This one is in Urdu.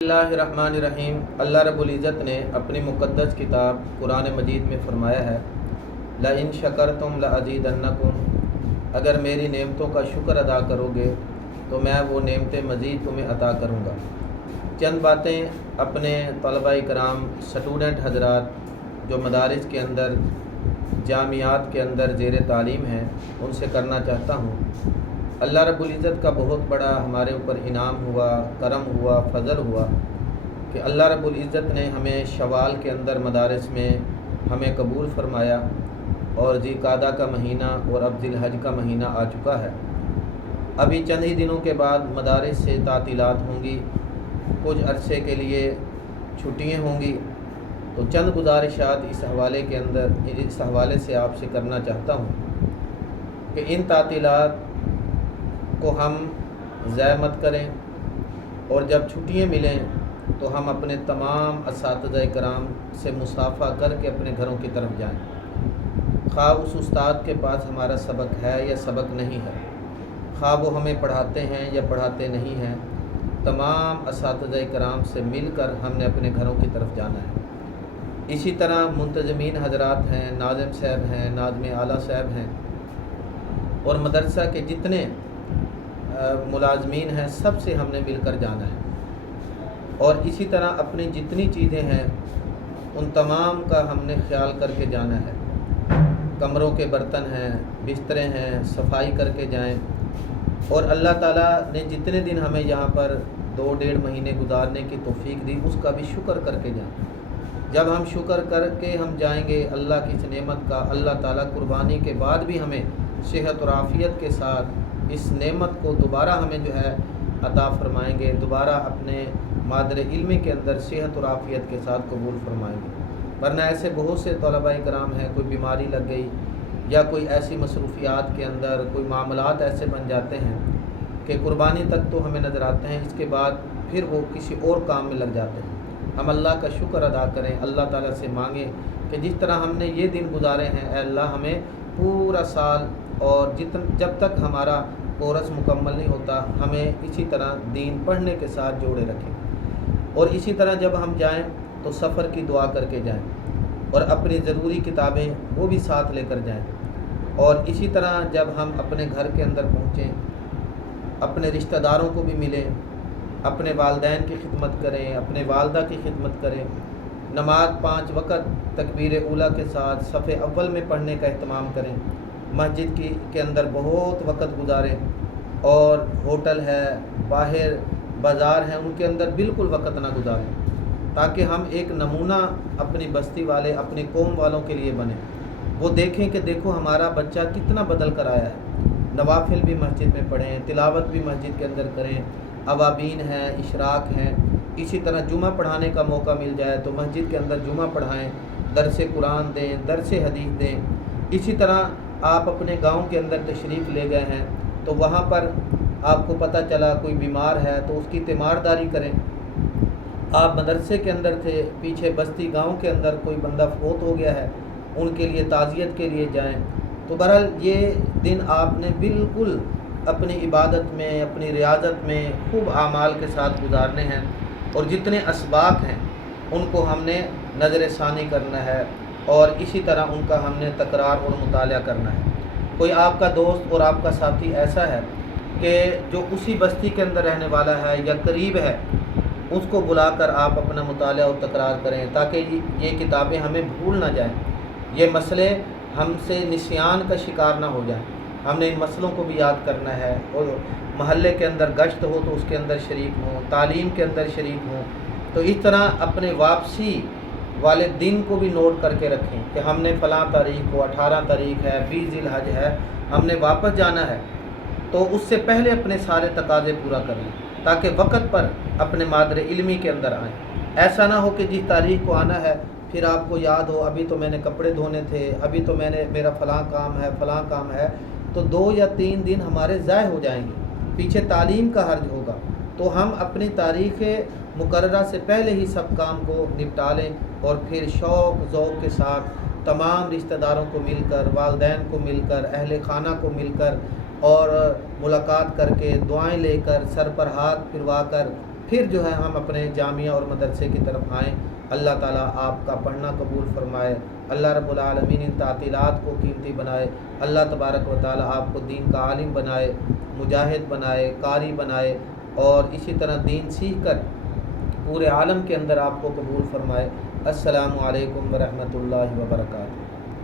Bismillahirrahmanirrahim। اللہ رب العزت نے اپنی مقدس کتاب قرآن مجید میں فرمایا ہے لَإِن شَكَرْتُمْ لَأَزِيدَنَّكُمْ، اگر میری نعمتوں کا شکر ادا کرو گے تو میں وہ نعمتیں مزید تمہیں عطا کروں گا۔ چند باتیں اپنے طلباء کرام سٹوڈنٹ حضرات جو مدارس کے اندر جامعات کے اندر زیر تعلیم ہیں ان سے کرنا چاہتا ہوں۔ اللہ رب العزت کا بہت بڑا ہمارے اوپر انعام ہوا، کرم ہوا، فضل ہوا کہ اللہ رب العزت نے ہمیں شوال کے اندر مدارس میں ہمیں قبول فرمایا، اور ذی قعدہ کا مہینہ اور اب ذی الحج کا مہینہ آ چکا ہے۔ ابھی چند ہی دنوں کے بعد مدارس سے تعطیلات ہوں گی، کچھ عرصے کے لیے چھٹیاں ہوں گی، تو چند گزارشات اس حوالے سے آپ سے کرنا چاہتا ہوں کہ ان تعطیلات کو ہم ضائع مت کریں، اور جب چھٹیاں ملیں تو ہم اپنے تمام اساتذہ کرام سے مصافحہ کر کے اپنے گھروں کی طرف جائیں، خواہ اس استاد کے پاس ہمارا سبق ہے یا سبق نہیں ہے، خواہ وہ ہمیں پڑھاتے ہیں یا پڑھاتے نہیں ہیں، تمام اساتذہ کرام سے مل کر ہم نے اپنے گھروں کی طرف جانا ہے۔ اسی طرح منتظمین حضرات ہیں، ناظم صاحب ہیں، ناظم اعلیٰ صاحب ہیں، اور مدرسہ کے جتنے ملازمین ہیں سب سے ہم نے مل کر جانا ہے، اور اسی طرح اپنی جتنی چیزیں ہیں ان تمام کا ہم نے خیال کر کے جانا ہے۔ کمروں کے برتن ہیں، بستریں ہیں، صفائی کر کے جائیں، اور اللہ تعالیٰ نے جتنے دن ہمیں یہاں پر 2-1.5 مہینے گزارنے کی توفیق دی اس کا بھی شکر کر کے جائیں۔ جب ہم شکر کر کے ہم جائیں گے اللہ کی اس نعمت کا، اللہ تعالیٰ قربانی کے بعد بھی ہمیں صحت اور عافیت کے ساتھ اس نعمت کو دوبارہ ہمیں جو ہے عطا فرمائیں گے، دوبارہ اپنے مادر علم کے اندر صحت اور عافیت کے ساتھ قبول فرمائیں گے۔ ورنہ ایسے بہت سے طلباء کرام ہیں، کوئی بیماری لگ گئی یا کوئی ایسی مصروفیات کے اندر کوئی معاملات ایسے بن جاتے ہیں کہ قربانی تک تو ہمیں نظر آتے ہیں، اس کے بعد پھر وہ کسی اور کام میں لگ جاتے ہیں۔ ہم اللہ کا شکر ادا کریں، اللہ تعالیٰ سے مانگیں کہ جس طرح ہم نے یہ دن گزارے ہیں، اے اللہ ہمیں پورا سال اور جب تک ہمارا کورس مکمل نہیں ہوتا ہمیں اسی طرح دین پڑھنے کے ساتھ جوڑے رکھیں، اور اسی طرح جب ہم جائیں تو سفر کی دعا کر کے جائیں، اور اپنی ضروری کتابیں وہ بھی ساتھ لے کر جائیں، اور اسی طرح جب ہم اپنے گھر کے اندر پہنچیں اپنے رشتہ داروں کو بھی ملیں، اپنے والدین کی خدمت کریں، اپنے والدہ کی خدمت کریں، نماز 5 وقت تکبیر اولیٰ کے ساتھ صف اول میں پڑھنے کا اہتمام کریں، مسجد کے اندر بہت وقت گزاریں، اور ہوٹل ہے، باہر بازار ہیں ان کے اندر بالکل وقت نہ گزاریں، تاکہ ہم ایک نمونہ اپنی بستی والے، اپنی قوم والوں کے لیے بنیں، وہ دیکھیں کہ دیکھو ہمارا بچہ کتنا بدل کر آیا ہے۔ نوافل بھی مسجد میں پڑھیں، تلاوت بھی مسجد کے اندر کریں، اوابین ہیں، اشراق ہیں، اسی طرح جمعہ پڑھانے کا موقع مل جائے تو مسجد کے اندر جمعہ پڑھائیں، درس قرآن دیں، درس حدیث دیں۔ اسی طرح آپ اپنے گاؤں کے اندر تشریف لے گئے ہیں تو وہاں پر آپ کو پتہ چلا کوئی بیمار ہے تو اس کی تیمارداری کریں۔ آپ مدرسے کے اندر تھے، پیچھے بستی گاؤں کے اندر کوئی بندہ فوت ہو گیا ہے، ان کے لیے تعزیت کے لیے جائیں۔ تو بہرحال یہ دن آپ نے بالکل اپنی عبادت میں، اپنی ریاضت میں خوب اعمال کے ساتھ گزارنے ہیں، اور جتنے اسباق ہیں ان کو ہم نے نظر ثانی کرنا ہے، اور اسی طرح ان کا ہم نے تکرار اور مطالعہ کرنا ہے۔ کوئی آپ کا دوست اور آپ کا ساتھی ایسا ہے کہ جو اسی بستی کے اندر رہنے والا ہے یا قریب ہے، اس کو بلا کر آپ اپنا مطالعہ اور تکرار کریں، تاکہ یہ کتابیں ہمیں بھول نہ جائیں، یہ مسئلے ہم سے نسیان کا شکار نہ ہو جائیں۔ ہم نے ان مسئلوں کو بھی یاد کرنا ہے، اور محلے کے اندر گشت ہو تو اس کے اندر شریک ہوں، تعلیم کے اندر شریک ہوں۔ تو اس طرح اپنے واپسی والے دن کو بھی نوٹ کر کے رکھیں کہ ہم نے فلاں تاریخ کو، 18 تاریخ ہے، 20 ذی الحج ہے، ہم نے واپس جانا ہے، تو اس سے پہلے اپنے سارے تقاضے پورا کر لیں، تاکہ وقت پر اپنے مادر علمی کے اندر آئیں۔ ایسا نہ ہو کہ جس تاریخ کو آنا ہے پھر آپ کو یاد ہو ابھی تو میں نے کپڑے دھونے تھے، ابھی تو میرا فلاں کام ہے، فلاں کام ہے، تو 2 یا 3 دن ہمارے ضائع ہو جائیں گے، پیچھے تعلیم کا حرج ہوگا۔ تو ہم اپنی تاریخ مقررہ سے پہلے ہی سب کام کو نپٹا لیں، اور پھر شوق ذوق کے ساتھ تمام رشتہ داروں کو مل کر، والدین کو مل کر، اہل خانہ کو مل کر، اور ملاقات کر کے دعائیں لے کر، سر پر ہاتھ پھروا کر پھر جو ہے ہم اپنے جامعہ اور مدرسے کی طرف آئیں۔ اللہ تعالیٰ آپ کا پڑھنا قبول فرمائے، اللہ رب العالمین ان تعطیلات کو قیمتی بنائے، اللہ تبارک و تعالیٰ آپ کو دین کا عالم بنائے، مجاہد بنائے، قاری بنائے، اور اسی طرح دین سیکھ کر پورے عالم کے اندر آپ کو قبول فرمائے۔ السلام علیکم ورحمۃ اللہ وبرکاتہ۔